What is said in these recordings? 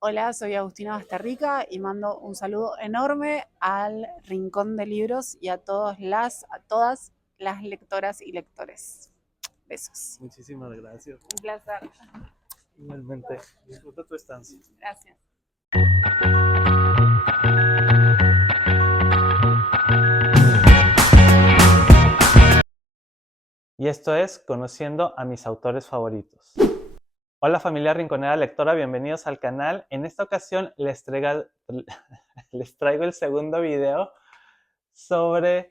Hola, soy Agustina Basterrica y mando un saludo enorme al Rincón de Libros y a todas las lectoras y lectores. Besos. Muchísimas gracias. Un placer. Igualmente, disfruta tu estancia. Gracias. Y esto es Conociendo a mis autores favoritos. Hola familia rinconera lectora, bienvenidos al canal. En esta ocasión les traigo el segundo video sobre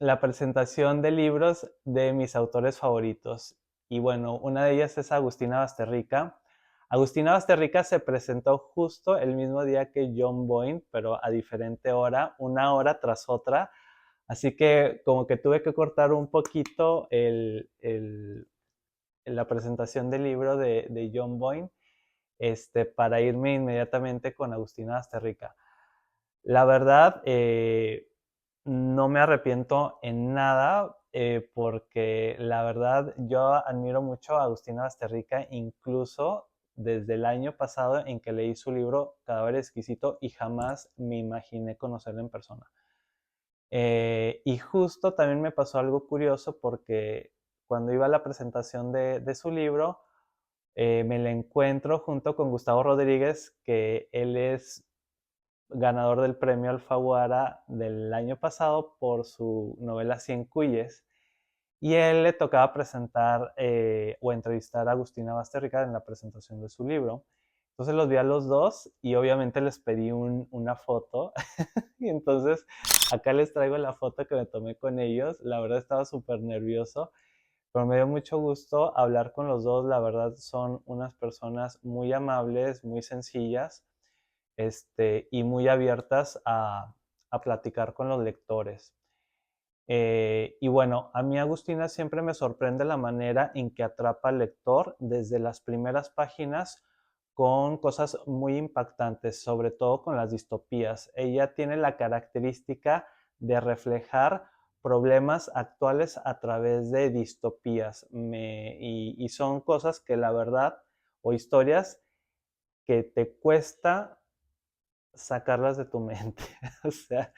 la presentación de libros de mis autores favoritos. Y bueno, una de ellas es Agustina Basterrica. Agustina Basterrica se presentó justo el mismo día que John Boyne, pero a diferente hora, una hora tras otra. Así que como que tuve que cortar un poquito la presentación del libro de John Boyne para irme inmediatamente con Agustina Basterrica. La verdad, no me arrepiento en nada porque la verdad yo admiro mucho a Agustina Basterrica, incluso desde el año pasado en que leí su libro Cadáver Exquisito y jamás me imaginé conocerla en persona. Y justo también me pasó algo curioso porque cuando iba a la presentación de su libro, me la encuentro junto con Gustavo Rodríguez, que él es ganador del premio Alfaguara del año pasado por su novela Cien Cuyes. Y él le tocaba presentar o entrevistar a Agustina Basterrica en la presentación de su libro. Entonces los vi a los dos y obviamente les pedí una foto. Y entonces acá les traigo la foto que me tomé con ellos. La verdad estaba súper nervioso, pero me dio mucho gusto hablar con los dos. La verdad son unas personas muy amables, muy sencillas, y muy abiertas a platicar con los lectores. Y bueno, a mí Agustina siempre me sorprende la manera en que atrapa al lector desde las primeras páginas con cosas muy impactantes, sobre todo con las distopías. Ella tiene la característica de reflejar problemas actuales a través de distopías y son cosas que la verdad, o historias que te cuesta sacarlas de tu mente. O sea,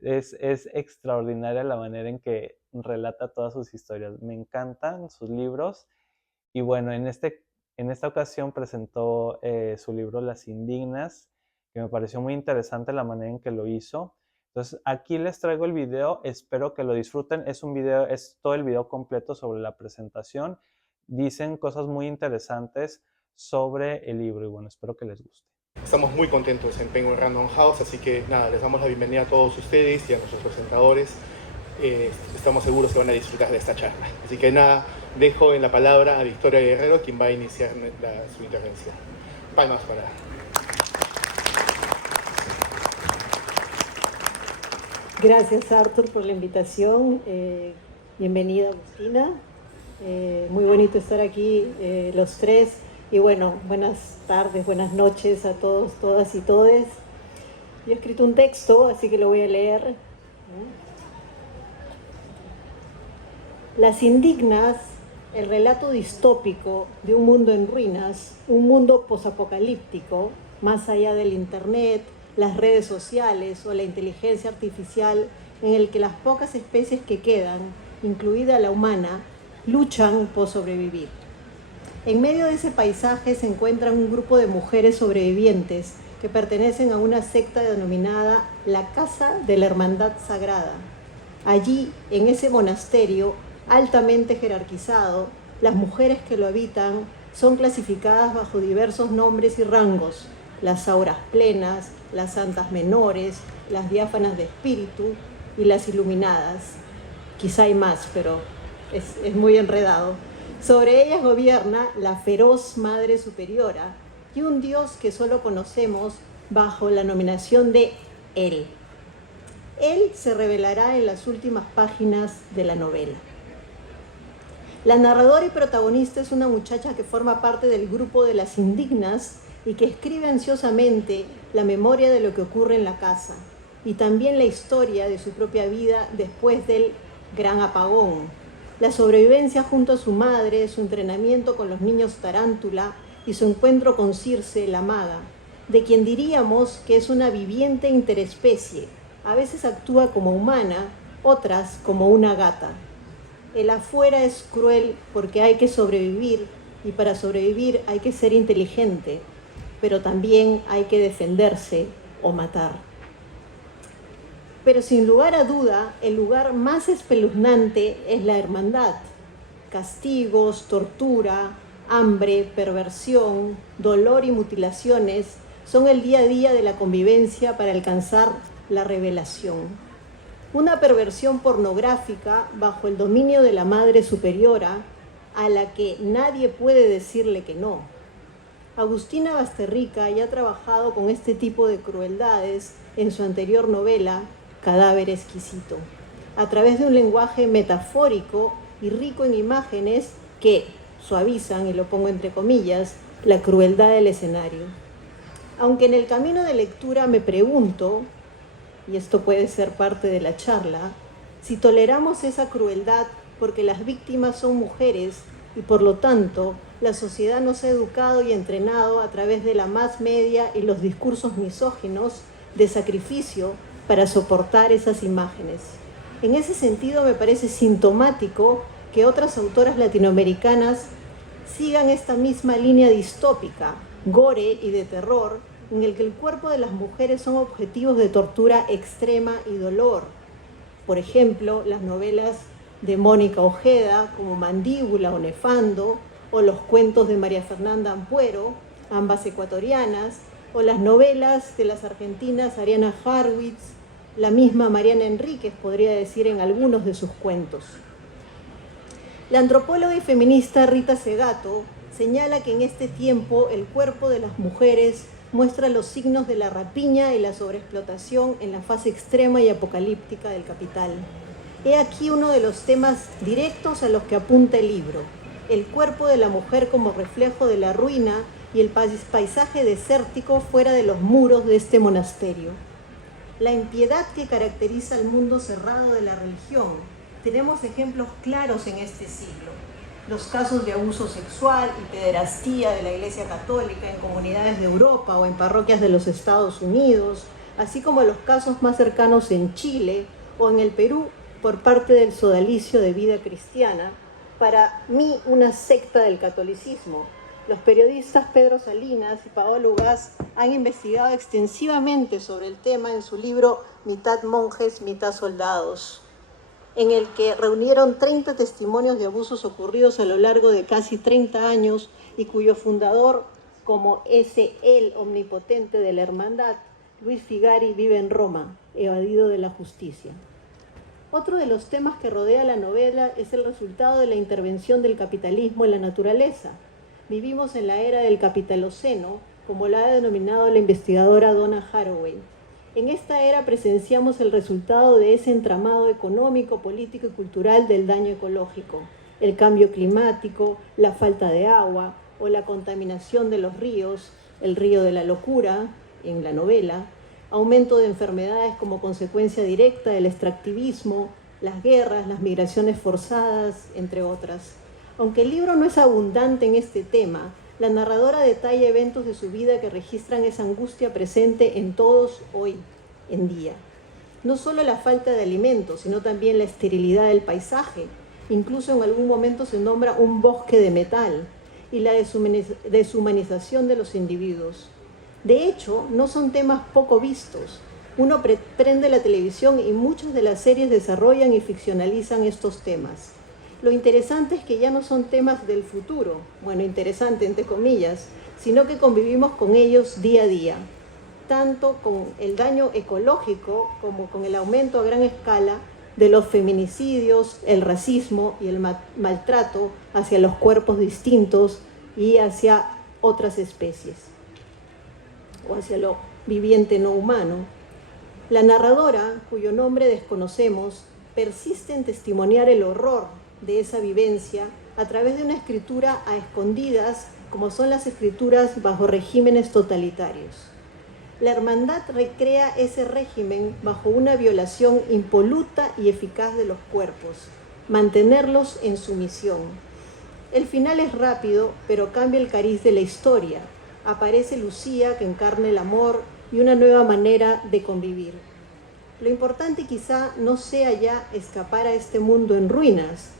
es extraordinaria la manera en que relata todas sus historias. Me encantan sus libros. Y bueno, en esta ocasión presentó su libro Las Indignas, que me pareció muy interesante la manera en que lo hizo. Entonces, aquí les traigo el video, espero que lo disfruten. Es todo el video completo sobre la presentación. Dicen cosas muy interesantes sobre el libro y bueno, espero que les guste. Estamos muy contentos en Penguin Random House, así que nada, les damos la bienvenida a todos ustedes y a nuestros presentadores. Estamos seguros que van a disfrutar de esta charla. Así que nada, dejo en la palabra a Victoria Guerrero, quien va a iniciar su intervención. Palmas para... Gracias, Arthur, por la invitación. Bienvenida, Agustina. Muy bonito estar aquí los tres. Y bueno, buenas tardes, buenas noches a todos, todas y todes. Yo he escrito un texto, así que lo voy a leer. Las Indignas, el relato distópico de un mundo en ruinas, un mundo posapocalíptico, más allá del internet, las redes sociales o la inteligencia artificial, en el que las pocas especies que quedan, incluida la humana, luchan por sobrevivir. En medio de ese paisaje se encuentran un grupo de mujeres sobrevivientes que pertenecen a una secta denominada la Casa de la Hermandad Sagrada. Allí, en ese monasterio altamente jerarquizado, las mujeres que lo habitan son clasificadas bajo diversos nombres y rangos: las auras plenas, las santas menores, las diáfanas de espíritu y las iluminadas. Quizá hay más, pero es muy enredado. Sobre ellas gobierna la feroz Madre Superiora y un Dios que solo conocemos bajo la nominación de Él. Él se revelará en las últimas páginas de la novela. La narradora y protagonista es una muchacha que forma parte del grupo de las Indignas y que escribe ansiosamente la memoria de lo que ocurre en la casa y también la historia de su propia vida después del gran apagón, la sobrevivencia junto a su madre, su entrenamiento con los niños tarántula y y su encuentro con Circe, la maga, de quien diríamos que es una viviente interespecie. A veces actúa como humana, otras como una gata. El afuera es cruel porque hay que sobrevivir, y para sobrevivir hay que ser inteligente, pero también hay que defenderse o matar. Pero sin lugar a duda, el lugar más espeluznante es la hermandad. Castigos, tortura, hambre, perversión, dolor y mutilaciones son el día a día de la convivencia para alcanzar la revelación. Una perversión pornográfica bajo el dominio de la Madre Superiora a la que nadie puede decirle que no. Agustina Basterrica ya ha trabajado con este tipo de crueldades en su anterior novela, Cadáver Exquisito, a través de un lenguaje metafórico y rico en imágenes que suavizan, y lo pongo entre comillas, la crueldad del escenario. Aunque en el camino de lectura me pregunto, y esto puede ser parte de la charla, si toleramos esa crueldad porque las víctimas son mujeres y por lo tanto la sociedad nos ha educado y entrenado a través de la mass media y los discursos misóginos de sacrificio para soportar esas imágenes. En ese sentido me parece sintomático que otras autoras latinoamericanas sigan esta misma línea distópica, gore y de terror, en el que el cuerpo de las mujeres son objetivos de tortura extrema y dolor. Por ejemplo, las novelas de Mónica Ojeda, como Mandíbula o Nefando, o los cuentos de María Fernanda Ampuero, ambas ecuatorianas, o las novelas de las argentinas Ariana Harwitz, la misma Mariana Enríquez, podría decir, en algunos de sus cuentos. La antropóloga y feminista Rita Segato señala que en este tiempo el cuerpo de las mujeres muestra los signos de la rapiña y la sobreexplotación en la fase extrema y apocalíptica del capital. He aquí uno de los temas directos a los que apunta el libro: el cuerpo de la mujer como reflejo de la ruina y el paisaje desértico fuera de los muros de este monasterio. La impiedad que caracteriza al mundo cerrado de la religión. Tenemos ejemplos claros en este siglo. Los casos de abuso sexual y pederastía de la Iglesia Católica en comunidades de Europa o en parroquias de los Estados Unidos, así como los casos más cercanos en Chile o en el Perú por parte del Sodalicio de Vida Cristiana, para mí una secta del catolicismo. Los periodistas Pedro Salinas y Paolo Ugaz han investigado extensivamente sobre el tema en su libro Mitad monjes, mitad soldados, en el que reunieron 30 testimonios de abusos ocurridos a lo largo de casi 30 años y cuyo fundador, como ese el omnipotente de la hermandad, Luis Figari, vive en Roma, evadido de la justicia. Otro de los temas que rodea la novela es el resultado de la intervención del capitalismo en la naturaleza. Vivimos en la era del capitaloceno, como la ha denominado la investigadora Donna Haraway. En esta era presenciamos el resultado de ese entramado económico, político y cultural del daño ecológico, el cambio climático, la falta de agua o la contaminación de los ríos, el río de la locura, en la novela, aumento de enfermedades como consecuencia directa del extractivismo, las guerras, las migraciones forzadas, entre otras. Aunque el libro no es abundante en este tema, la narradora detalla eventos de su vida que registran esa angustia presente en todos hoy en día. No solo la falta de alimentos, sino también la esterilidad del paisaje. Incluso en algún momento se nombra un bosque de metal y la deshumanización de los individuos. De hecho, no son temas poco vistos. Uno prende la televisión y muchas de las series desarrollan y ficcionalizan estos temas. Lo interesante es que ya no son temas del futuro, bueno, interesante entre comillas, sino que convivimos con ellos día a día, tanto con el daño ecológico como con el aumento a gran escala de los feminicidios, el racismo y el maltrato hacia los cuerpos distintos y hacia otras especies, o hacia lo viviente no humano. La narradora, cuyo nombre desconocemos, persiste en testimoniar el horror de esa vivencia a través de una escritura a escondidas, como son las escrituras bajo regímenes totalitarios. La hermandad recrea ese régimen bajo una violación impoluta y eficaz de los cuerpos, mantenerlos en sumisión. El final es rápido, pero cambia el cariz de la historia. Aparece Lucía, que encarna el amor y una nueva manera de convivir. Lo importante quizá no sea ya escapar a este mundo en ruinas.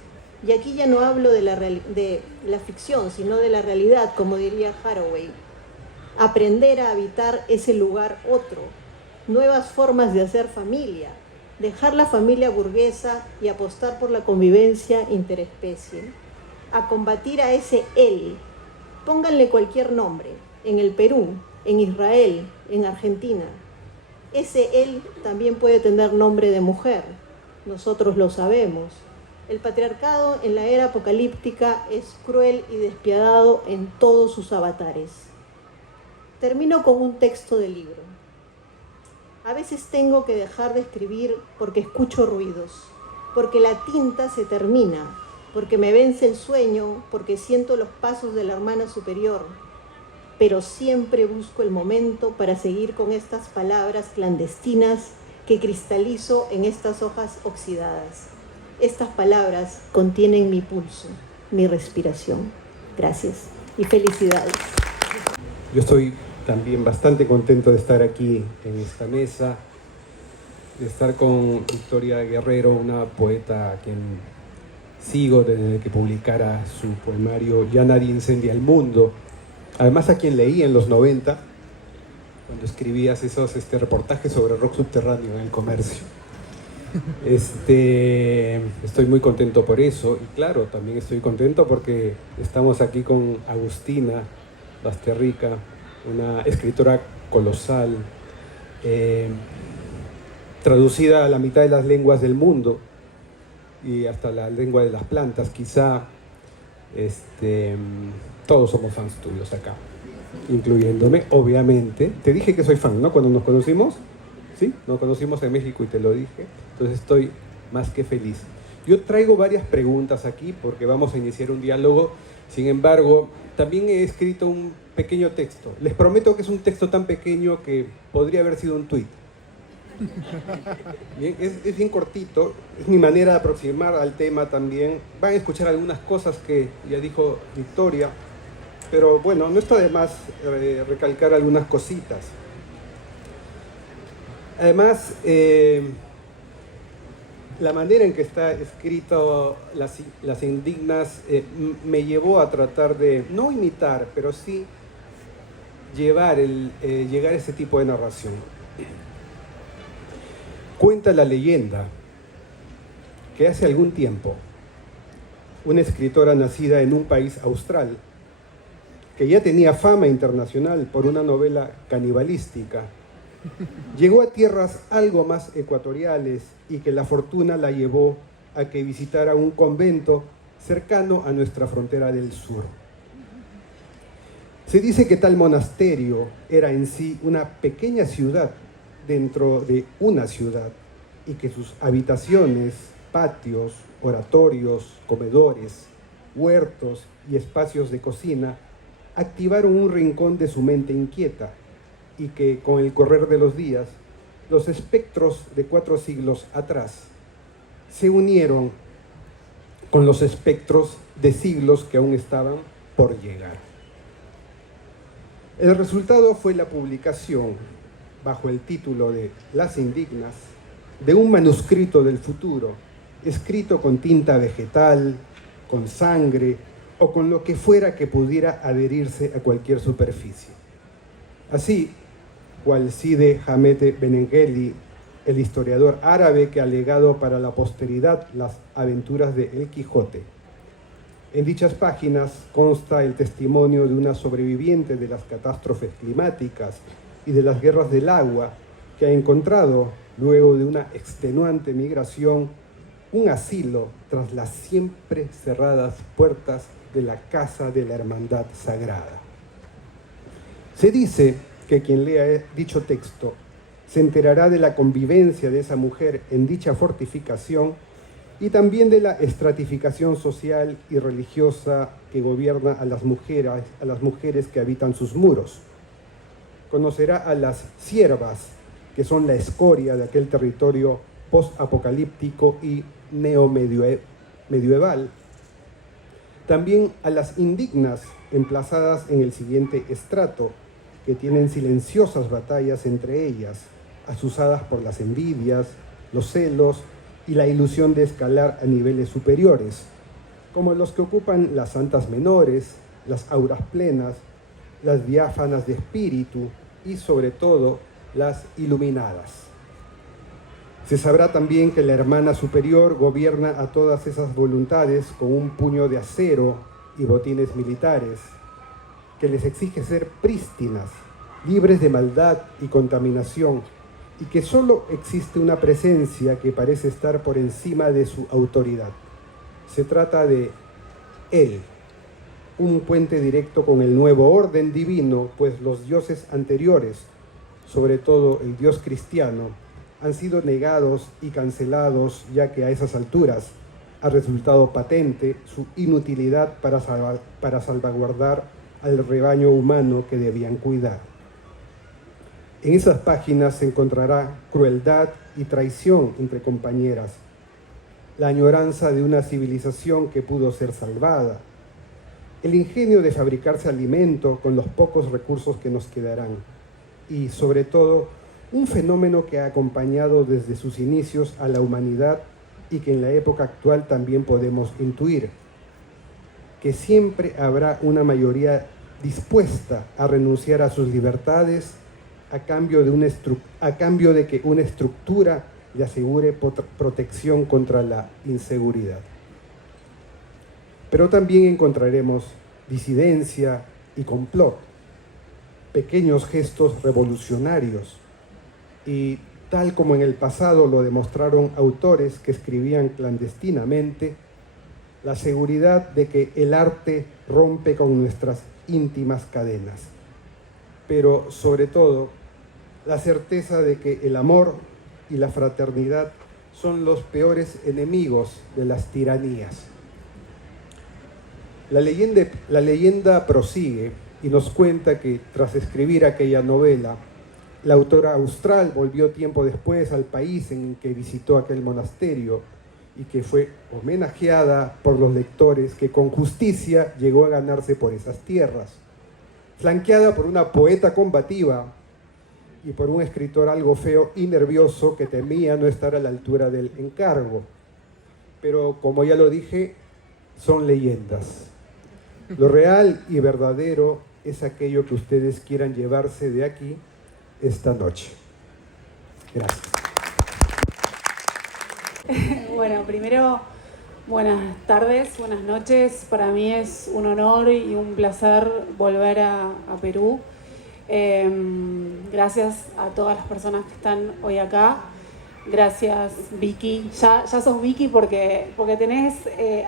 Y aquí ya no hablo de la ficción, sino de la realidad, como diría Haraway. Aprender a habitar ese lugar otro, nuevas formas de hacer familia, dejar la familia burguesa y apostar por la convivencia interespecie, a combatir a ese él. Pónganle cualquier nombre, en el Perú, en Israel, en Argentina. Ese él también puede tener nombre de mujer, nosotros lo sabemos. El patriarcado en la era apocalíptica es cruel y despiadado en todos sus avatares. Termino con un texto del libro. A veces tengo que dejar de escribir porque escucho ruidos, porque la tinta se termina, porque me vence el sueño, porque siento los pasos de la hermana superior, pero siempre busco el momento para seguir con estas palabras clandestinas que cristalizo en estas hojas oxidadas. Estas palabras contienen mi pulso, mi respiración. Gracias y felicidades. Yo estoy también bastante contento de estar aquí en esta mesa, de estar con Victoria Guerrero, una poeta a quien sigo desde que publicara su poemario Ya nadie incendia el mundo. Además, a quien leí en los 90, cuando escribías esos reportajes sobre rock subterráneo en El Comercio. Estoy muy contento por eso, y claro, también estoy contento porque estamos aquí con Agustina Basterrica, una escritora colosal, traducida a la mitad de las lenguas del mundo y hasta la lengua de las plantas, quizá. Todos somos fans tuyos acá, incluyéndome, obviamente. Te dije que soy fan, ¿no? Cuando nos conocimos, ¿sí? Nos conocimos en México y te lo dije. Entonces estoy más que feliz. Yo traigo varias preguntas aquí porque vamos a iniciar un diálogo. Sin embargo, también he escrito un pequeño texto. Les prometo que es un texto tan pequeño que podría haber sido un tuit. Bien, es bien cortito, es mi manera de aproximar al tema también. Van a escuchar algunas cosas que ya dijo Victoria, pero bueno, no está de más recalcar algunas cositas. Además, la manera en que está escrito Las Indignas me llevó a tratar de, no imitar, pero sí llegar a ese tipo de narración. Cuenta la leyenda que hace algún tiempo una escritora nacida en un país austral, que ya tenía fama internacional por una novela canibalística, llegó a tierras algo más ecuatoriales y que la fortuna la llevó a que visitara un convento cercano a nuestra frontera del sur. Se dice que tal monasterio era en sí una pequeña ciudad dentro de una ciudad y que sus habitaciones, patios, oratorios, comedores, huertos y espacios de cocina activaron un rincón de su mente inquieta y que con el correr de los días los espectros de 4 siglos atrás se unieron con los espectros de siglos que aún estaban por llegar. El resultado fue la publicación, bajo el título de Las Indignas, de un manuscrito del futuro, escrito con tinta vegetal, con sangre o con lo que fuera que pudiera adherirse a cualquier superficie. Así, cual Side Hamete Benengeli, el historiador árabe que ha legado para la posteridad las aventuras de El Quijote. En dichas páginas consta el testimonio de una sobreviviente de las catástrofes climáticas y de las guerras del agua, que ha encontrado, luego de una extenuante migración, un asilo tras las siempre cerradas puertas de la casa de la Hermandad Sagrada. Se dice que quien lea dicho texto se enterará de la convivencia de esa mujer en dicha fortificación y también de la estratificación social y religiosa que gobierna a las mujeres que habitan sus muros. Conocerá a las siervas, que son la escoria de aquel territorio post-apocalíptico y neomedieval. También a las indignas emplazadas en el siguiente estrato, que tienen silenciosas batallas entre ellas, azuzadas por las envidias, los celos y la ilusión de escalar a niveles superiores, como los que ocupan las santas menores, las auras plenas, las diáfanas de espíritu y sobre todo las iluminadas. Se sabrá también que la hermana superior gobierna a todas esas voluntades con un puño de acero y botines militares, que les exige ser prístinas, libres de maldad y contaminación, y que solo existe una presencia que parece estar por encima de su autoridad. Se trata de Él, un puente directo con el nuevo orden divino, pues los dioses anteriores, sobre todo el dios cristiano, han sido negados y cancelados, ya que a esas alturas ha resultado patente su inutilidad para salvaguardar al rebaño humano que debían cuidar. En esas páginas se encontrará crueldad y traición entre compañeras, la añoranza de una civilización que pudo ser salvada, el ingenio de fabricarse alimento con los pocos recursos que nos quedarán y, sobre todo, un fenómeno que ha acompañado desde sus inicios a la humanidad y que en la época actual también podemos intuir, que siempre habrá una mayoría dispuesta a renunciar a sus libertades a cambio de que una estructura le asegure protección contra la inseguridad. Pero también encontraremos disidencia y complot, pequeños gestos revolucionarios, y tal como en el pasado lo demostraron autores que escribían clandestinamente, la seguridad de que el arte rompe con nuestras íntimas cadenas, pero sobre todo la certeza de que el amor y la fraternidad son los peores enemigos de las tiranías. La leyenda prosigue y nos cuenta que tras escribir aquella novela, la autora austral volvió tiempo después al país en que visitó aquel monasterio y que fue homenajeada por los lectores que con justicia llegó a ganarse por esas tierras, flanqueada por una poeta combativa y por un escritor algo feo y nervioso que temía no estar a la altura del encargo. Pero como ya lo dije, son leyendas. Lo real y verdadero es aquello que ustedes quieran llevarse de aquí esta noche. Gracias. Bueno, primero, buenas tardes, buenas noches. Para mí es un honor y un placer volver a Perú. Gracias a todas las personas que están hoy acá. Gracias, Vicky. Ya sos Vicky porque tenés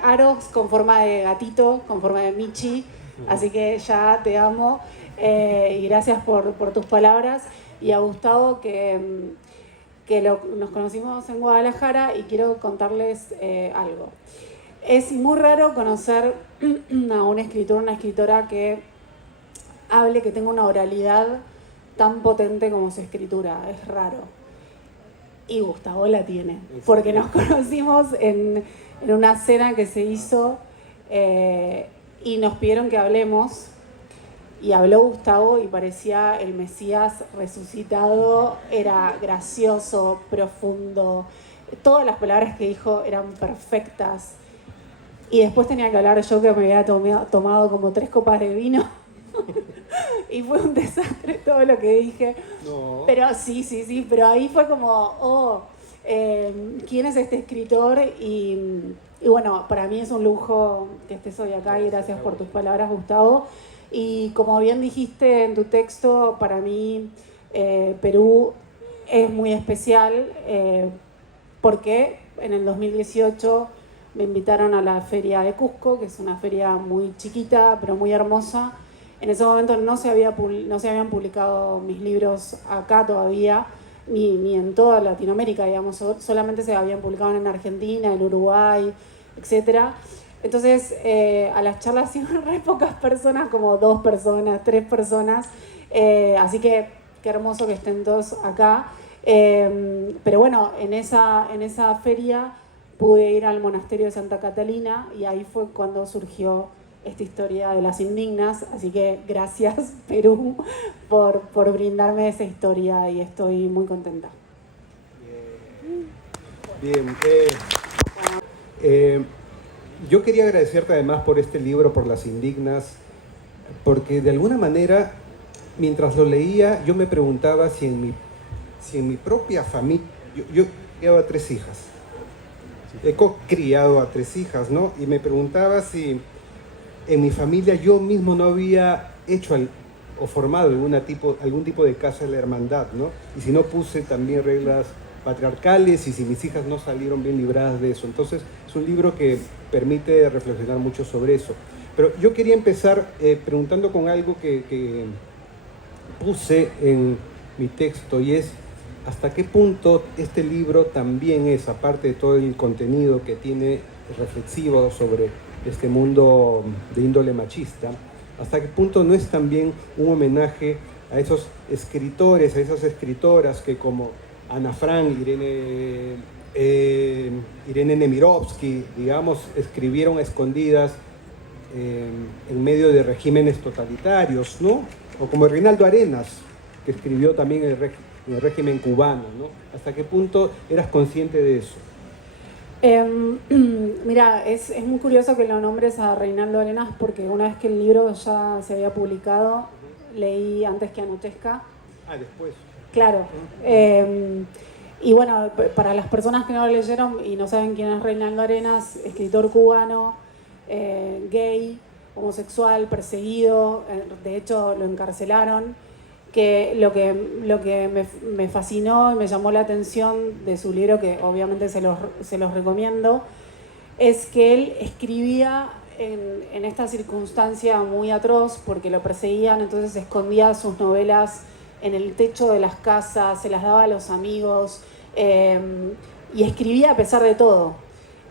aros con forma de gatito, con forma de Michi. Así que ya te amo. Y gracias por tus palabras. Y a Gustavo, que nos conocimos en Guadalajara, y quiero contarles algo. Es muy raro conocer a un escritor, una escritora que hable, que tenga una oralidad tan potente como su escritura. Es raro. Y Gustavo la tiene, porque nos conocimos en una cena que se hizo y nos pidieron que hablemos, y habló Gustavo y parecía el Mesías resucitado. Era gracioso, profundo, todas las palabras que dijo eran perfectas, y después tenía que hablar yo, que me había tomado como 3 copas de vino y fue un desastre todo lo que dije. No. Pero sí, pero ahí fue como, ¿quién es este escritor? Y bueno, para mí es un lujo que estés hoy acá, y gracias por tus palabras, Gustavo. Y como bien dijiste en tu texto, para mí Perú es muy especial porque en el 2018 me invitaron a la Feria de Cusco, que es una feria muy chiquita pero muy hermosa. En ese momento no se habían publicado mis libros acá todavía, ni en toda Latinoamérica, digamos. Solamente se habían publicado en Argentina, en Uruguay, etc. Entonces, a las charlas iban re pocas personas, como 2 personas, 3 personas. Así que qué hermoso que estén todos acá. Pero bueno, en esa feria pude ir al monasterio de Santa Catalina y ahí fue cuando surgió esta historia de las indignas, así que gracias Perú por brindarme esa historia y estoy muy contenta. Bien. Yo quería agradecerte además por este libro, por Las Indignas, porque de alguna manera, mientras lo leía, yo me preguntaba si en mi propia familia, yo llevo a 3 hijas, he criado a 3 hijas, ¿no? Y me preguntaba si en mi familia yo mismo no había hecho o formado algún tipo de casa de la hermandad, ¿no? Y si no puse también reglas patriarcales y si mis hijas no salieron bien libradas de eso. Entonces es un libro que permite reflexionar mucho sobre eso. Pero yo quería empezar preguntando con algo que puse en mi texto, y es hasta qué punto este libro también es, aparte de todo el contenido que tiene reflexivo sobre este mundo de índole machista, hasta qué punto no es también un homenaje a esos escritores, a esas escritoras que como Ana Frank, Irene Nemirovsky, digamos, escribieron a escondidas en medio de regímenes totalitarios, ¿no? O como Reinaldo Arenas, que escribió también en el régimen cubano, ¿no? ¿Hasta qué punto eras consciente de eso? Mira, es muy curioso que lo nombres a Reinaldo Arenas porque una vez que el libro ya se había publicado, leí antes que anochezca. Ah, después. Claro. Y bueno, para las personas que no lo leyeron y no saben quién es Reinaldo Arenas, escritor cubano, gay, homosexual, perseguido, de hecho lo encarcelaron, que lo que me fascinó y me llamó la atención de su libro, que obviamente se los recomiendo, es que él escribía en esta circunstancia muy atroz porque lo perseguían, entonces escondía sus novelas en el techo de las casas, se las daba a los amigos y escribía a pesar de todo.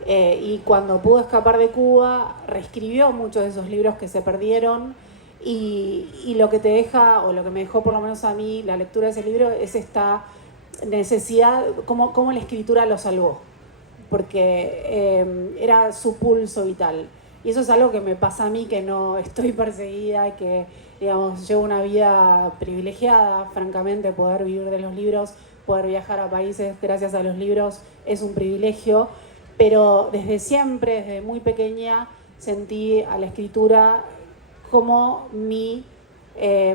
Y cuando pudo escapar de Cuba, reescribió muchos de esos libros que se perdieron y lo que te deja, o lo que me dejó por lo menos a mí, la lectura de ese libro, es esta necesidad, cómo la escritura lo salvó, porque era su pulso vital. Y eso es algo que me pasa a mí, que no estoy perseguida y que, digamos, llevo una vida privilegiada, francamente, poder vivir de los libros, poder viajar a países gracias a los libros es un privilegio, pero desde siempre, desde muy pequeña, sentí a la escritura como mi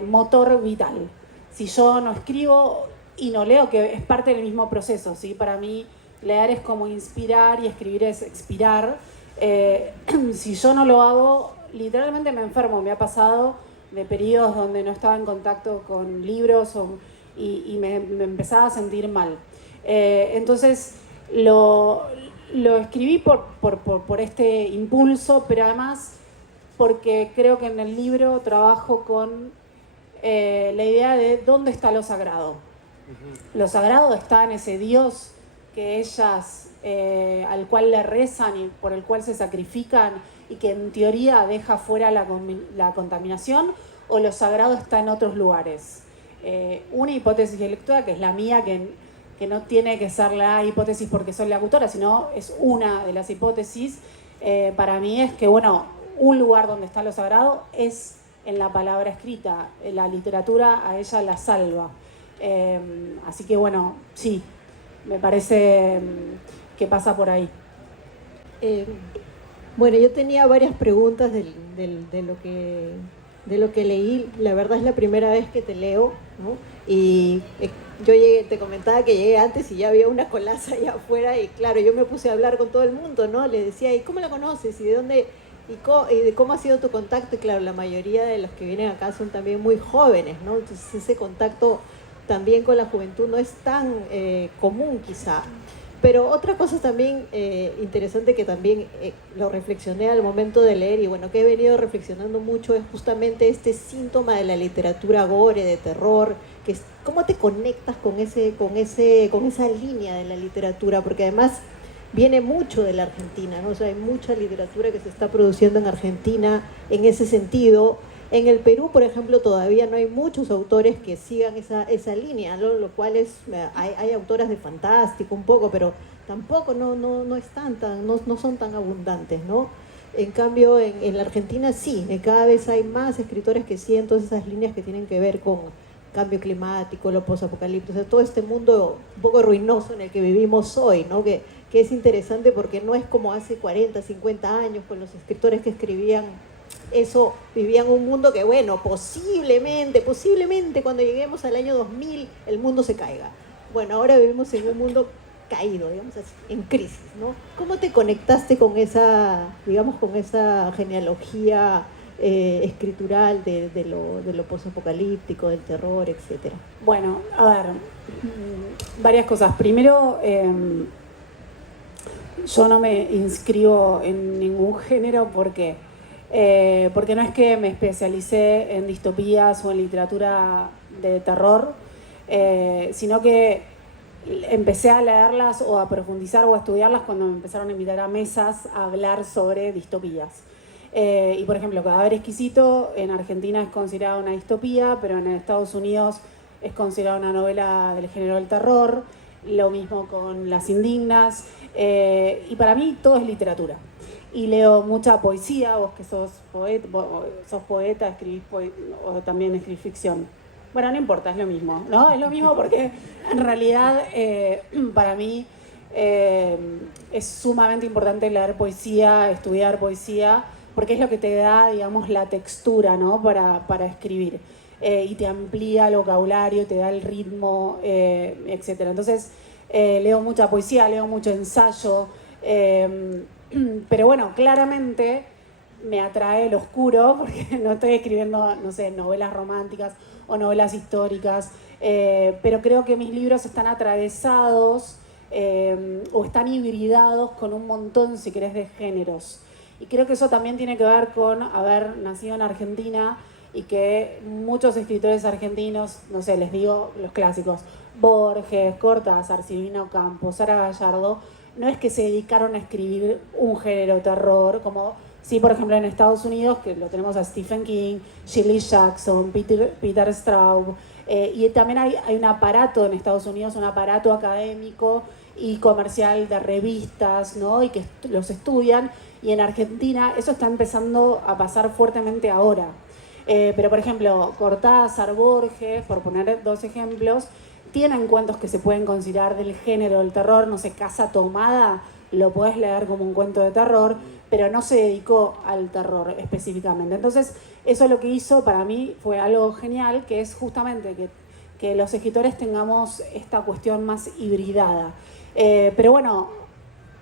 motor vital. Si yo no escribo y no leo, que es parte del mismo proceso, ¿sí? Para mí leer es como inspirar y escribir es expirar. Si yo no lo hago, literalmente me enfermo. Me ha pasado de periodos donde no estaba en contacto con libros y me empezaba a sentir mal. Entonces lo escribí por este impulso, pero además porque creo que en el libro trabajo con la idea de dónde está lo sagrado. Lo sagrado está en ese Dios que ellas, al cual le rezan y por el cual se sacrifican y que en teoría deja fuera la contaminación, o lo sagrado está en otros lugares. Una hipótesis de lectura, que es la mía, que no tiene que ser la hipótesis porque soy la autora, sino es una de las hipótesis, para mí es que, bueno, un lugar donde está lo sagrado es en la palabra escrita. La literatura a ella la salva. Así que bueno, sí, me parece que pasa por ahí. Bueno, yo tenía varias preguntas de lo que leí. La verdad es la primera vez que te leo, ¿no? Y yo te comentaba que llegué antes y ya había una colaza allá afuera y claro, yo me puse a hablar con todo el mundo, ¿no? Le decía, ¿y cómo la conoces? ¿Y de dónde? ¿Y de cómo ha sido tu contacto? Y claro, la mayoría de los que vienen acá son también muy jóvenes, ¿no? Entonces ese contacto también con la juventud no es tan común quizá. Pero otra cosa también interesante que también lo reflexioné al momento de leer y bueno, que he venido reflexionando mucho es justamente este síntoma de la literatura gore, de terror, que es cómo te conectas con esa línea de la literatura, porque además viene mucho de la Argentina, ¿no? O sea, hay mucha literatura que se está produciendo en Argentina en ese sentido. En el Perú, por ejemplo, todavía no hay muchos autores que sigan esa línea, ¿no? Lo cual es, hay autoras de fantástico un poco, pero tampoco no son tan abundantes, ¿no? En cambio, en la Argentina sí, cada vez hay más escritores que siguen todas esas líneas que tienen que ver con cambio climático, lo posapocalíptico, o sea, todo este mundo un poco ruinoso en el que vivimos hoy, ¿no? Que es interesante porque no es como hace 40, 50 años con los escritores que escribían eso, vivían un mundo que, bueno, posiblemente cuando lleguemos al año 2000 el mundo se caiga. Bueno, ahora vivimos en un mundo caído, digamos así, en crisis, ¿no? ¿Cómo te conectaste con esa, digamos, con esa genealogía escritural de lo posapocalíptico, del terror, etcétera? Bueno, a ver, varias cosas. Primero, yo no me inscribo en ningún género porque no es que me especialicé en distopías o en literatura de terror, sino que empecé a leerlas o a profundizar o a estudiarlas cuando me empezaron a invitar a mesas a hablar sobre distopías. Y por ejemplo, Cadáver Exquisito en Argentina es considerada una distopía, pero en Estados Unidos es considerada una novela del género del terror. Lo mismo con Las Indignas. Y para mí todo es literatura. Y leo mucha poesía, vos que sos poeta, escribís o también escribís ficción. Bueno, no importa, es lo mismo, ¿no? Es lo mismo porque en realidad para mí es sumamente importante leer poesía, estudiar poesía, porque es lo que te da, digamos, la textura, ¿no? Para escribir. Y te amplía el vocabulario, te da el ritmo, etc. Entonces, leo mucha poesía, leo mucho ensayo, pero bueno, claramente me atrae lo oscuro, porque no estoy escribiendo, no sé, novelas románticas o novelas históricas, pero creo que mis libros están atravesados o están hibridados con un montón, si querés, de géneros. Y creo que eso también tiene que ver con haber nacido en Argentina y que muchos escritores argentinos, no sé, les digo los clásicos, Borges, Cortázar, Silvino Campos, Sara Gallardo, no es que se dedicaron a escribir un género terror, como sí, por ejemplo, en Estados Unidos, que lo tenemos a Stephen King, Shirley Jackson, Peter Straub, y también hay un aparato en Estados Unidos, un aparato académico y comercial de revistas, ¿no? Y que los estudian, y en Argentina eso está empezando a pasar fuertemente ahora. Pero, por ejemplo, Cortázar, Borges, por poner dos ejemplos, tienen cuentos que se pueden considerar del género del terror, no sé, Casa Tomada, lo podés leer como un cuento de terror, pero no se dedicó al terror específicamente. Entonces, eso lo que hizo para mí fue algo genial, que es justamente que los escritores tengamos esta cuestión más hibridada. Pero bueno,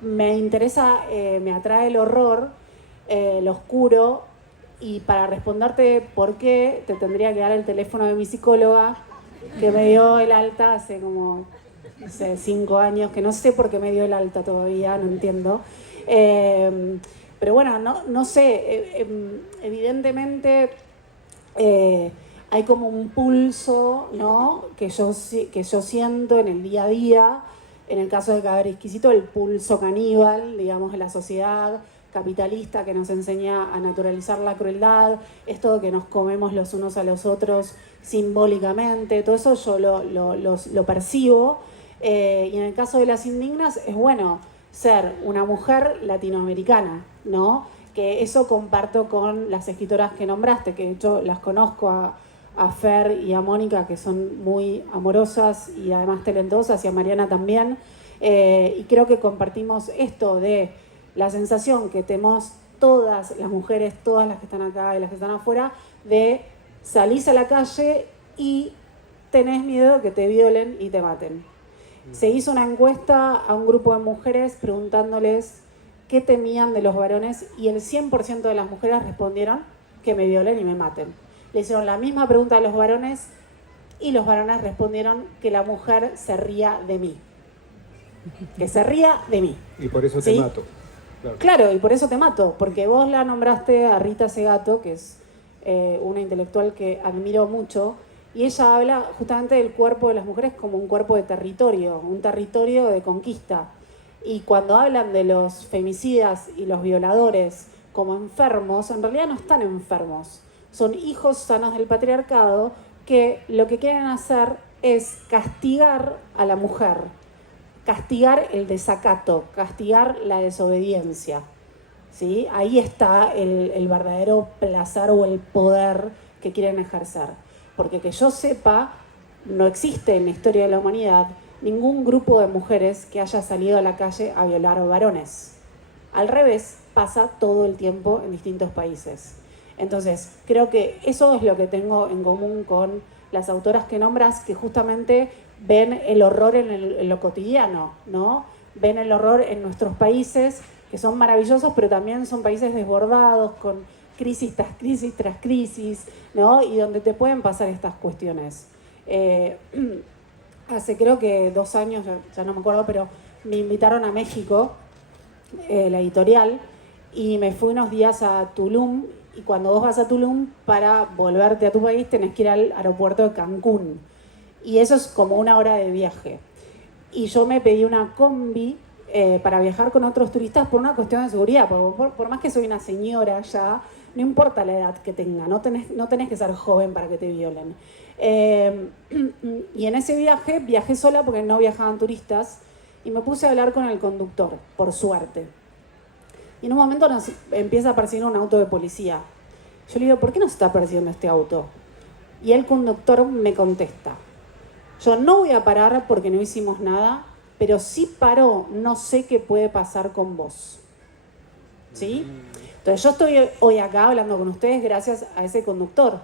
me interesa, me atrae el horror, lo oscuro, y para responderte por qué, te tendría que dar el teléfono de mi psicóloga, que me dio el alta hace como, no sé, 5 años, que no sé por qué me dio el alta todavía, no entiendo. Pero bueno, no sé, evidentemente hay como un pulso, ¿no? que yo siento en el día a día, en el caso de Cadáver Exquisito, el pulso caníbal, digamos, de la sociedad capitalista que nos enseña a naturalizar la crueldad, esto de que nos comemos los unos a los otros simbólicamente, todo eso yo lo percibo, y en el caso de Las Indignas es bueno ser una mujer latinoamericana, ¿no? Que eso comparto con las escritoras que nombraste, que de hecho las conozco a Fer y a Mónica, que son muy amorosas y además talentosas, y a Mariana también, y creo que compartimos esto de la sensación que tenemos todas las mujeres, todas las que están acá y las que están afuera, de salís a la calle y tenés miedo que te violen y te maten. Se hizo una encuesta a un grupo de mujeres preguntándoles qué temían de los varones, y el 100% de las mujeres respondieron que me violen y me maten. Le hicieron la misma pregunta a los varones y los varones respondieron que la mujer se ría de mí. Que se ría de mí. Y por eso ¿Sí? te mato. Claro, y por eso te mato, porque vos la nombraste a Rita Segato, que es una intelectual que admiro mucho, y ella habla justamente del cuerpo de las mujeres como un cuerpo de territorio, un territorio de conquista. Y cuando hablan de los femicidas y los violadores como enfermos, en realidad no están enfermos. Son hijos sanos del patriarcado que lo que quieren hacer es castigar a la mujer castigar el desacato, castigar la desobediencia. ¿Sí? Ahí está el verdadero placer o el poder que quieren ejercer. Porque que yo sepa, no existe en la historia de la humanidad ningún grupo de mujeres que haya salido a la calle a violar varones. Al revés, pasa todo el tiempo en distintos países. Entonces, creo que eso es lo que tengo en común con las autoras que nombras, que justamente ven el horror en lo cotidiano, ¿no? Ven el horror en nuestros países, que son maravillosos, pero también son países desbordados, con crisis tras crisis tras crisis, ¿no? Y donde te pueden pasar estas cuestiones. Hace creo que 2 años, ya no me acuerdo, pero me invitaron a México, la editorial, y me fui unos días a Tulum, y cuando vos vas a Tulum, para volverte a tu país, tenés que ir al aeropuerto de Cancún. Y eso es como 1 hora de viaje. Y yo me pedí una combi para viajar con otros turistas por una cuestión de seguridad. Por más que soy una señora ya, no importa la edad que tenga, no tenés que ser joven para que te violen. Y en ese viaje, viajé sola porque no viajaban turistas, y me puse a hablar con el conductor, por suerte. Y en un momento nos empieza a perseguir un auto de policía. Yo le digo, ¿por qué nos está persiguiendo este auto? Y el conductor me contesta, yo no voy a parar porque no hicimos nada, pero si paro, no sé qué puede pasar con vos. ¿Sí? Entonces yo estoy hoy acá hablando con ustedes gracias a ese conductor,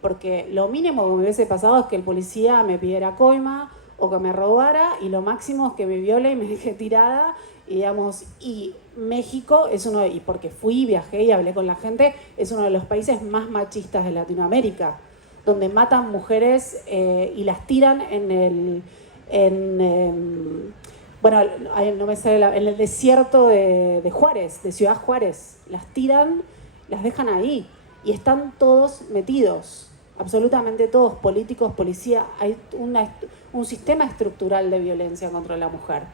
porque lo mínimo que me hubiese pasado es que el policía me pidiera coima o que me robara, y lo máximo es que me viole y me deje tirada, y digamos, y México es uno, y porque fui, viajé y hablé con la gente, es uno de los países más machistas de Latinoamérica, donde matan mujeres y las tiran en el desierto de Juárez, de Ciudad Juárez. Las tiran, las dejan ahí y están todos metidos, absolutamente todos, políticos, policía. Hay un sistema estructural de violencia contra la mujer.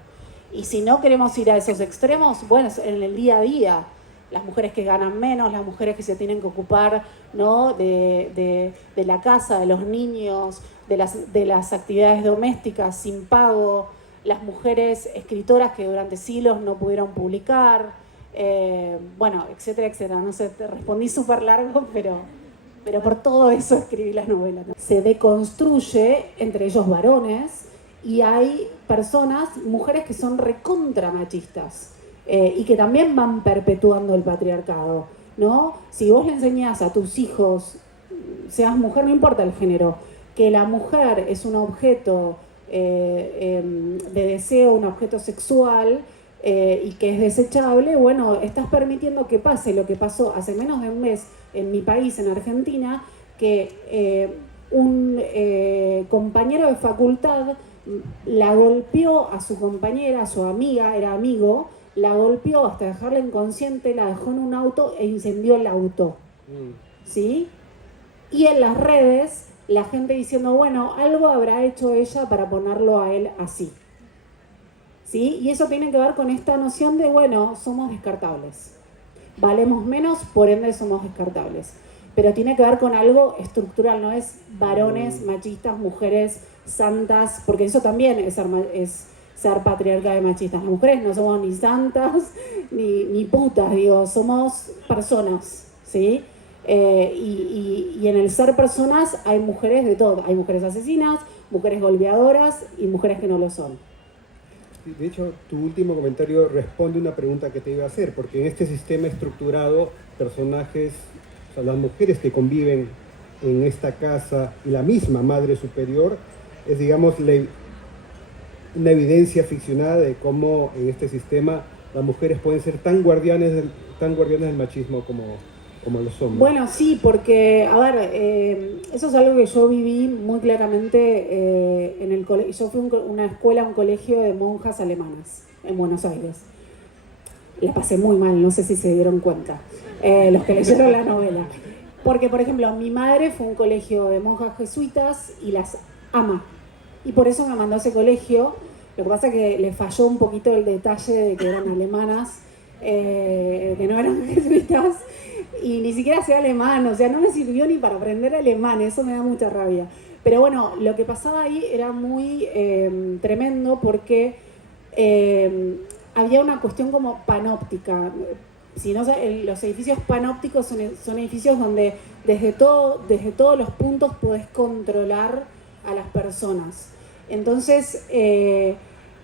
Y si no queremos ir a esos extremos, bueno, en el día a día, las mujeres que ganan menos, las mujeres que se tienen que ocupar, ¿no?, de la casa, de los niños, de las actividades domésticas sin pago, las mujeres escritoras que durante siglos no pudieron publicar, bueno, etcétera, etcétera. No sé, te respondí súper largo, pero por todo eso escribí las novelas, ¿no? Se deconstruye, entre ellos varones, y hay personas, mujeres que son recontra machistas, y que también van perpetuando el patriarcado, ¿no? Si vos le enseñás a tus hijos, seas mujer, no importa el género, que la mujer es un objeto de deseo, un objeto sexual, y que es desechable, bueno, estás permitiendo que pase lo que pasó hace menos de un mes en mi país, en Argentina, que un compañero de facultad la golpeó a su compañera, a su amiga, era amigo, la golpeó hasta dejarla inconsciente, la dejó en un auto e incendió el auto. ¿Sí? Y en las redes, la gente diciendo, bueno, algo habrá hecho ella para ponerlo a él así. ¿Sí? Y eso tiene que ver con esta noción de, bueno, somos descartables. Valemos menos, por ende somos descartables. Pero tiene que ver con algo estructural, no es varones, machistas, mujeres santas, porque eso también es ser patriarca y machistas. Las mujeres no somos ni santas ni putas, digo, somos personas, ¿sí? Y en el ser personas hay mujeres de todo. Hay mujeres asesinas, mujeres golpeadoras y mujeres que no lo son. De hecho, tu último comentario responde una pregunta que te iba a hacer, porque en este sistema estructurado, personajes, o sea, las mujeres que conviven en esta casa y la misma Madre Superior, es, digamos, una evidencia ficcionada de cómo en este sistema las mujeres pueden ser tan guardianes del machismo como los hombres. Bueno, sí, porque, a ver, eso es algo que yo viví muy claramente en el colegio. Yo fui a una escuela, un colegio de monjas alemanas en Buenos Aires. La pasé muy mal, no sé si se dieron cuenta, los que leyeron la novela. Porque, por ejemplo, mi madre fue a un colegio de monjas jesuitas y las ama. Y por eso me mandó a ese colegio. Lo que pasa es que le falló un poquito el detalle de que eran alemanas, que no eran jesuitas. Y ni siquiera sé alemán, o sea, no me sirvió ni para aprender alemán, eso me da mucha rabia. Pero bueno, lo que pasaba ahí era muy tremendo porque había una cuestión como panóptica. Si no, los edificios panópticos son edificios donde desde todos los puntos podés controlar a las personas. Entonces,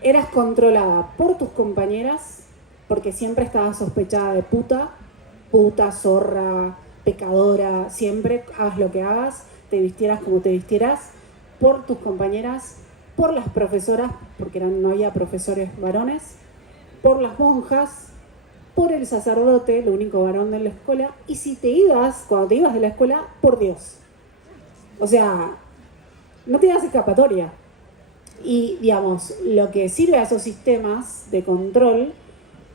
eras controlada por tus compañeras, porque siempre estabas sospechada de puta, zorra, pecadora, siempre hagas lo que hagas, te vistieras como te vistieras, por tus compañeras, por las profesoras, porque no había profesores varones, por las monjas, por el sacerdote, lo único varón de la escuela, y si cuando te ibas de la escuela, por Dios. O sea, no tenías escapatoria. Y, digamos, lo que sirve a esos sistemas de control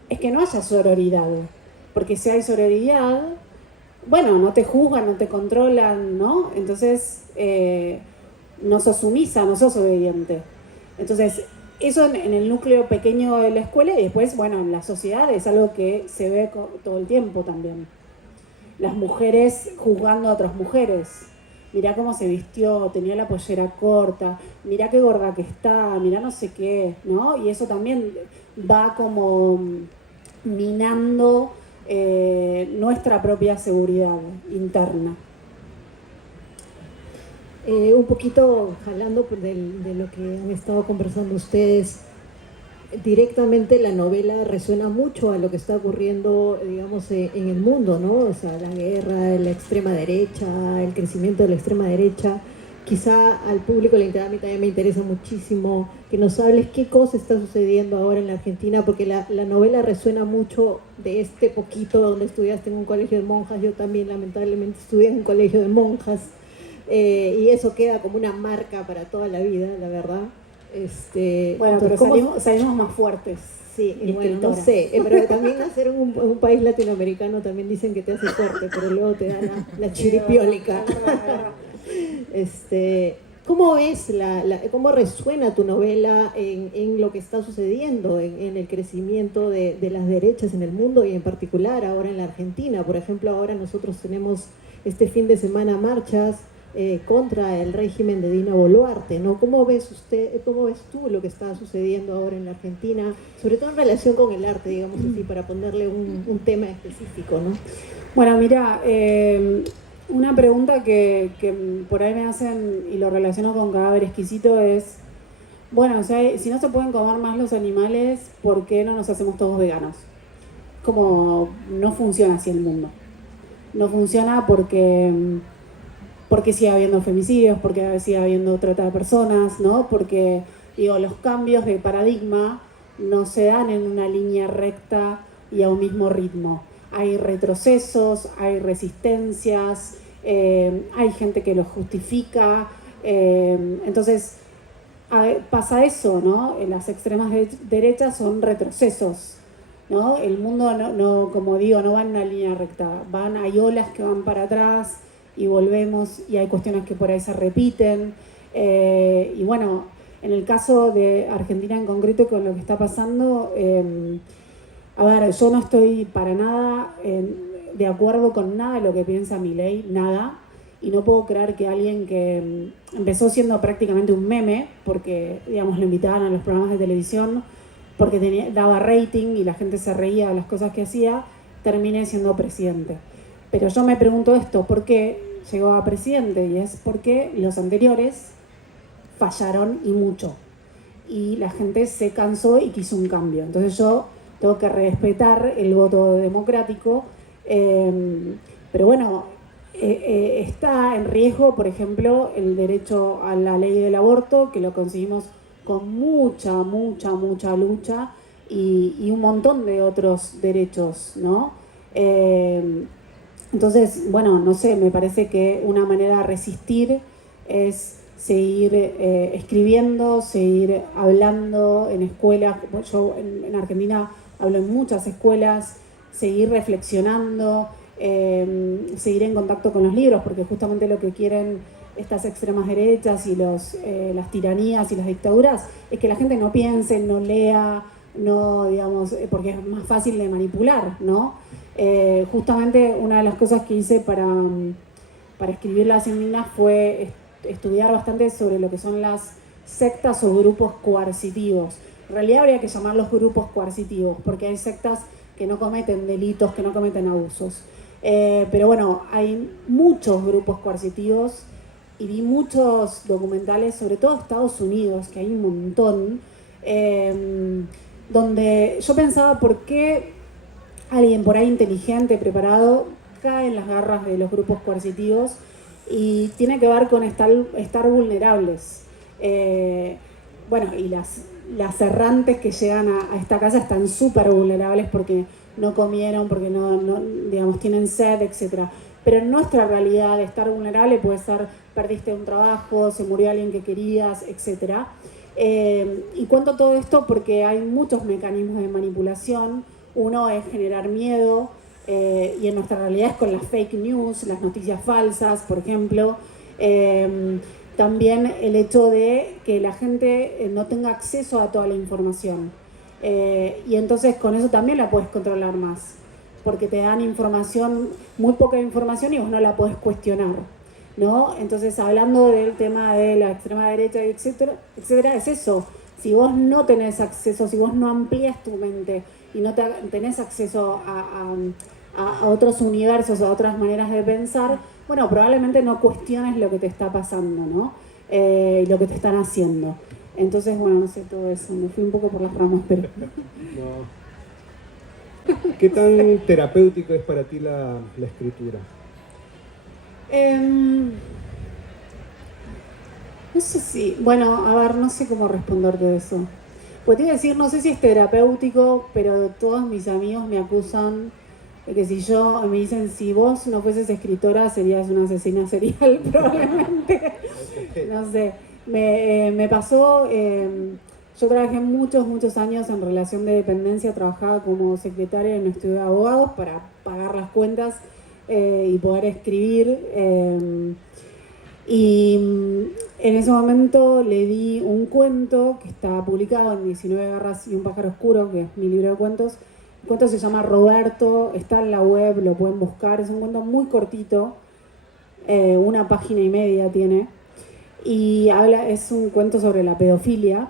es que no haya sororidad. Porque si hay sororidad, bueno, no te juzgan, no te controlan, ¿no? Entonces, no sos sumisa, no sos obediente. Entonces, eso en el núcleo pequeño de la escuela, y después, bueno, en la sociedad es algo que se ve todo el tiempo también. Las mujeres juzgando a otras mujeres. Mirá cómo se vistió, tenía la pollera corta, mirá qué gorda que está, mirá no sé qué, ¿no? Y eso también va como minando nuestra propia seguridad interna. Un poquito jalando de lo que han estado conversando ustedes, directamente la novela resuena mucho a lo que está ocurriendo, digamos, en el mundo, ¿no? O sea, la guerra, la extrema derecha, el crecimiento de la extrema derecha. Quizá al público le interesa, a mí también me interesa muchísimo que nos hables qué cosa está sucediendo ahora en la Argentina, porque la novela resuena mucho de este poquito donde estudiaste en un colegio de monjas. Yo también lamentablemente estudié en un colegio de monjas, y eso queda como una marca para toda la vida, la verdad. Bueno, entonces, pero salimos más fuertes. Sí, y bueno, no sé, pero también nacer en un país latinoamericano también dicen que te hace fuerte, pero luego te da la chiripiólica. ¿Cómo ves cómo resuena tu novela en lo que está sucediendo, en el crecimiento de las derechas en el mundo y en particular ahora en la Argentina? Por ejemplo, ahora nosotros tenemos este fin de semana marchas contra el régimen de Dina Boluarte, ¿no? ¿Cómo ves tú lo que está sucediendo ahora en la Argentina, sobre todo en relación con el arte, digamos así, para ponerle un tema específico, ¿no? Bueno, mira, una pregunta que por ahí me hacen y lo relaciono con Cadáver Exquisito es, bueno, o sea, si no se pueden comer más los animales, ¿por qué no nos hacemos todos veganos? Como no funciona así el mundo. No funciona porque sigue habiendo femicidios, porque sigue habiendo trata de personas, ¿no? Porque, digo, los cambios de paradigma no se dan en una línea recta y a un mismo ritmo. Hay retrocesos, hay resistencias, hay gente que los justifica. Entonces, pasa eso, ¿no? Las extremas derechas son retrocesos, ¿no? El mundo, no, como digo, no va en una línea recta. Hay olas que van para atrás y volvemos, y hay cuestiones que por ahí se repiten. Y bueno, en el caso de Argentina en concreto, con lo que está pasando, a ver, yo no estoy para nada de acuerdo con nada de lo que piensa Milei, nada, y no puedo creer que alguien que empezó siendo prácticamente un meme, porque, digamos, lo invitaban a los programas de televisión, porque daba rating y la gente se reía de las cosas que hacía, termine siendo presidente. Pero yo me pregunto esto, ¿por qué llegó a presidente? Y es porque los anteriores fallaron y mucho. Y la gente se cansó y quiso un cambio. Entonces yo tengo que respetar el voto democrático. Pero bueno, está en riesgo, por ejemplo, el derecho a la ley del aborto, que lo conseguimos con mucha lucha, y un montón de otros derechos, ¿no? Entonces, bueno, no sé, me parece que una manera de resistir es seguir escribiendo, seguir hablando en escuelas. Yo en Argentina hablo en muchas escuelas, seguir reflexionando, seguir en contacto con los libros, porque justamente lo que quieren estas extremas derechas y las tiranías y las dictaduras es que la gente no piense, no lea, no, digamos, porque es más fácil de manipular, ¿no? Justamente una de las cosas que hice para escribir Las Indignas fue estudiar bastante sobre lo que son las sectas o grupos coercitivos. En realidad habría que llamarlos grupos coercitivos, porque hay sectas que no cometen delitos, que no cometen abusos. Pero bueno, hay muchos grupos coercitivos y vi muchos documentales, sobre todo Estados Unidos, que hay un montón, donde yo pensaba por qué alguien por ahí inteligente, preparado, cae en las garras de los grupos coercitivos, y tiene que ver con estar vulnerables. Bueno, y las errantes que llegan a esta casa están súper vulnerables porque no comieron, porque no, digamos, tienen sed, etc. Pero en nuestra realidad, estar vulnerable puede ser perdiste un trabajo, se murió alguien que querías, etc. Y cuento todo esto porque hay muchos mecanismos de manipulación. Uno es generar miedo, y en nuestra realidad es con las fake news, las noticias falsas, por ejemplo. También el hecho de que la gente no tenga acceso a toda la información. Y entonces con eso también la puedes controlar más, porque te dan información, muy poca información, y vos no la podés cuestionar, ¿no? Entonces, hablando del tema de la extrema derecha, etcétera, etcétera, es eso. Si vos no tenés acceso, si vos no amplías tu mente y no tenés acceso a otros universos, a otras maneras de pensar, bueno, probablemente no cuestiones lo que te está pasando, ¿no? Lo que te están haciendo. Entonces, bueno, no sé, todo eso. Me fui un poco por las ramas, pero... No. ¿Qué tan terapéutico es para ti la escritura? No sé si... Bueno, a ver, no sé cómo responderte eso. Pues te iba a decir, no sé si es terapéutico, pero todos mis amigos me acusan de que me dicen, si vos no fueses escritora, serías una asesina serial, probablemente. No sé. Me pasó, yo trabajé muchos años en relación de dependencia, trabajaba como secretaria en un estudio de abogados para pagar las cuentas y poder escribir. Y en ese momento le di un cuento que está publicado en 19 garras y un pájaro oscuro, que es mi libro de cuentos. El cuento se llama Roberto, está en la web, lo pueden buscar, es un cuento muy cortito, 1 página y media tiene. Y es un cuento sobre la pedofilia,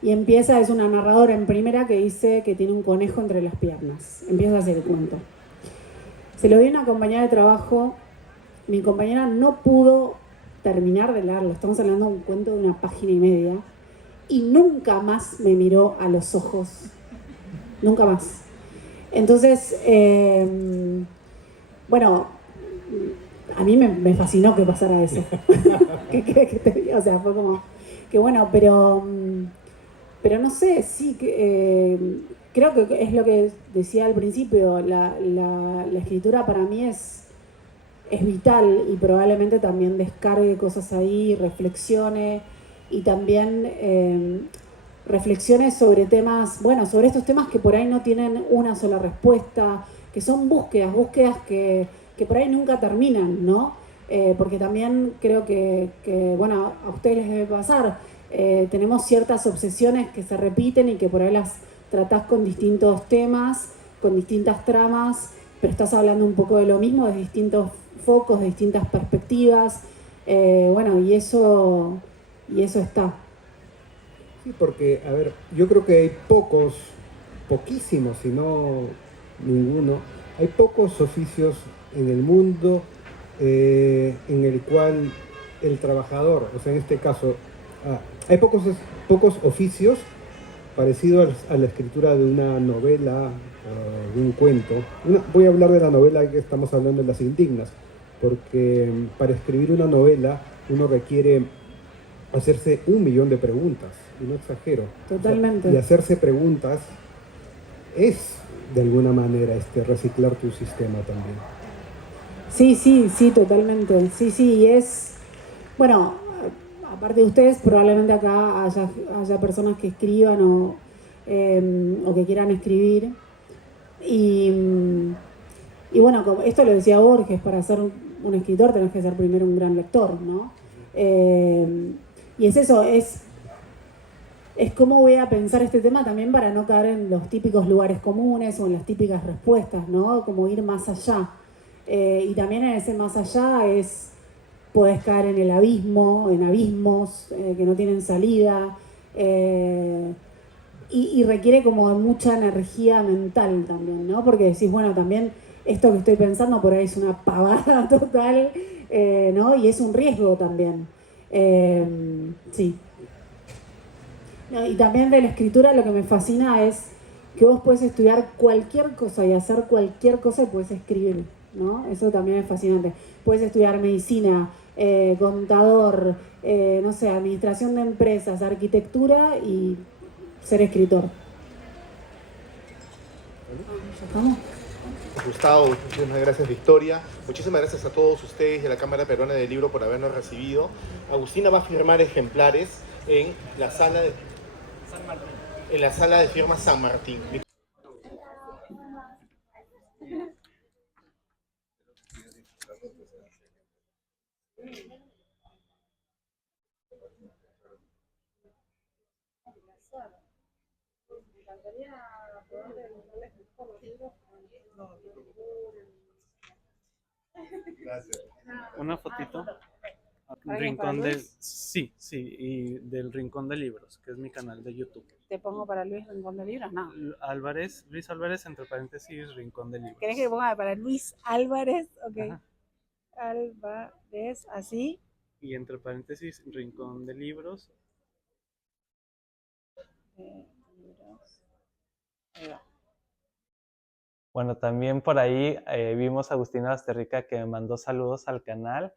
y es una narradora en primera que dice que tiene un conejo entre las piernas. Empieza a hacer el cuento. Se lo di a una compañera de trabajo, mi compañera no pudo terminar de leerlo, estamos hablando de un cuento de 1 página y media, y nunca más me miró a los ojos, nunca más. Entonces, bueno, a mí me fascinó que pasara eso. ¿Qué crees que te diga? O sea, fue como que bueno, pero no sé, sí, creo que es lo que decía al principio, la escritura para mí es vital, y probablemente también descargue cosas ahí, reflexione, y también reflexiones sobre temas, bueno, sobre estos temas que por ahí no tienen una sola respuesta, que son búsquedas que por ahí nunca terminan, ¿no? Porque también creo que, bueno, a ustedes les debe pasar, tenemos ciertas obsesiones que se repiten y que por ahí las tratás con distintos temas, con distintas tramas, pero estás hablando un poco de lo mismo, de distintos focos, de distintas perspectivas, bueno, y eso está. Sí, porque, a ver, yo creo que hay poquísimos, si no ninguno, hay pocos oficios en el mundo en el cual el trabajador, o sea, en este caso, hay pocos oficios parecidos a la escritura de una novela, de un cuento. Voy a hablar de la novela que estamos hablando de Las Indignas, porque para escribir una novela uno requiere hacerse 1 millón de preguntas, y no exagero. Totalmente. O sea, y hacerse preguntas es, de alguna manera, reciclar tu sistema también. Sí, totalmente. Sí, es... Bueno, aparte de ustedes, probablemente acá haya personas que escriban o que quieran escribir. Y bueno, esto lo decía Borges, para ser un escritor tenés que ser primero un gran lector, ¿no? Y es eso, es cómo voy a pensar este tema también para no caer en los típicos lugares comunes o en las típicas respuestas, ¿no? Como ir más allá. Y también en ese más allá podés caer en el abismo, en abismos que no tienen salida. y requiere como de mucha energía mental también, ¿no? Porque decís, bueno, también esto que estoy pensando por ahí es una pavada total, ¿no? Y es un riesgo también. Sí. No, y también de la escritura lo que me fascina es que vos puedes estudiar cualquier cosa y hacer cualquier cosa y puedes escribir, ¿no? Eso también es fascinante. Puedes estudiar medicina, contador, no sé, administración de empresas, arquitectura y ser escritor. ¿Ya estamos? Gustavo, muchísimas gracias Victoria, muchísimas gracias a todos ustedes de la Cámara Peruana del Libro por habernos recibido. Agustina va a firmar ejemplares en la sala de firmas San Martín. Gracias. Una fotito. Rincón del... Sí, y del Rincón de Libros, que es mi canal de YouTube. ¿Te pongo para Luis Rincón de Libros? No. Luis Álvarez, entre paréntesis, Rincón de Libros. ¿Querés que ponga para Luis Álvarez? Ok. Ajá. Álvarez, así. Y entre paréntesis, Rincón de Libros. Ahí va. Bueno, también por ahí vimos a Agustina Basterrica que me mandó saludos al canal.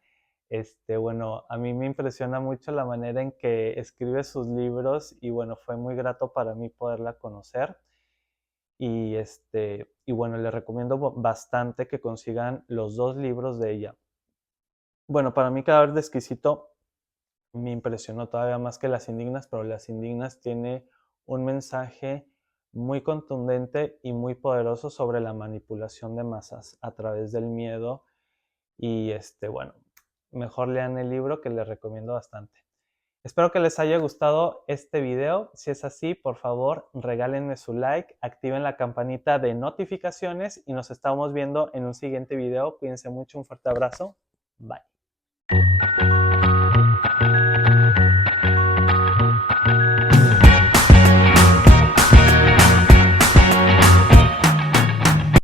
Bueno, a mí me impresiona mucho la manera en que escribe sus libros y bueno, fue muy grato para mí poderla conocer. Y bueno, les recomiendo bastante que consigan los 2 libros de ella. Bueno, para mí Cadáver de Exquisito me impresionó todavía más que Las Indignas, pero Las Indignas tiene un mensaje muy contundente y muy poderoso sobre la manipulación de masas a través del miedo. Y bueno, mejor lean el libro, que les recomiendo bastante. Espero que les haya gustado este video. Si es así, por favor, regálenme su like, activen la campanita de notificaciones y nos estamos viendo en un siguiente video. Cuídense mucho, un fuerte abrazo. Bye.